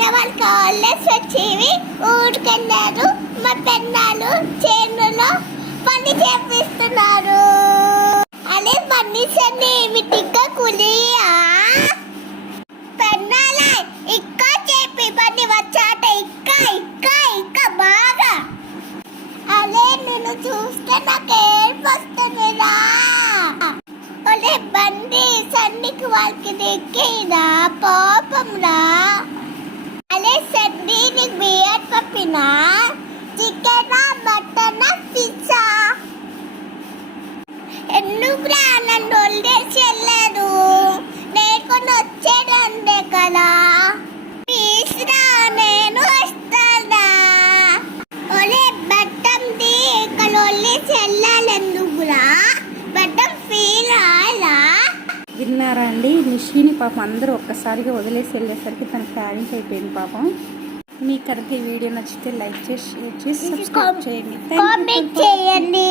మొన్న వాళ్ళకి హాలిడేస్ వచ్చేవి ఊరికెళ్ళారు. మా పెన్నాలు చేనులో పని చేపిస్తున్నారు. అదే పని సన్ని ఏమిటిగా కులియా పెన్నాలే ఇంకా చేపి పని వచ్చాట ఇంకా బాగా. అదే నేను చూస్తే నాకు ఏడుపు వస్తుందిరా. ఒలే బండి సన్నికి వాళ్ళకి దిక్కిరా పాపం రా. అదే సన్ని నీకు బియ్యం పప్పినా చికెనా మటనా పిజ్జా ఎందుకురా నన్ను వదిలేసి వెళ్ళారు. నేర్కొని వచ్చేదండే కదా ప్లీజ్రా నేను వస్తానా. ఒలే బట్టంది ఇక్కడ వదిలేసి వెళ్ళాలి ఎందుకురా బట్టం ఫీల్ అలా. విన్నారా అండి? నిషిని పాపం అందరూ ఒక్కసారిగా వదిలేసి వెళ్ళేసరికి తన ప్యారెంట్ అయిపోయింది పాపం. మీకు కనుక ఈ వీడియో నచ్చితే లైక్ చేసి షేర్ చేసి సబ్స్క్రైబ్ చేయండి. కామెంట్ చేయండి.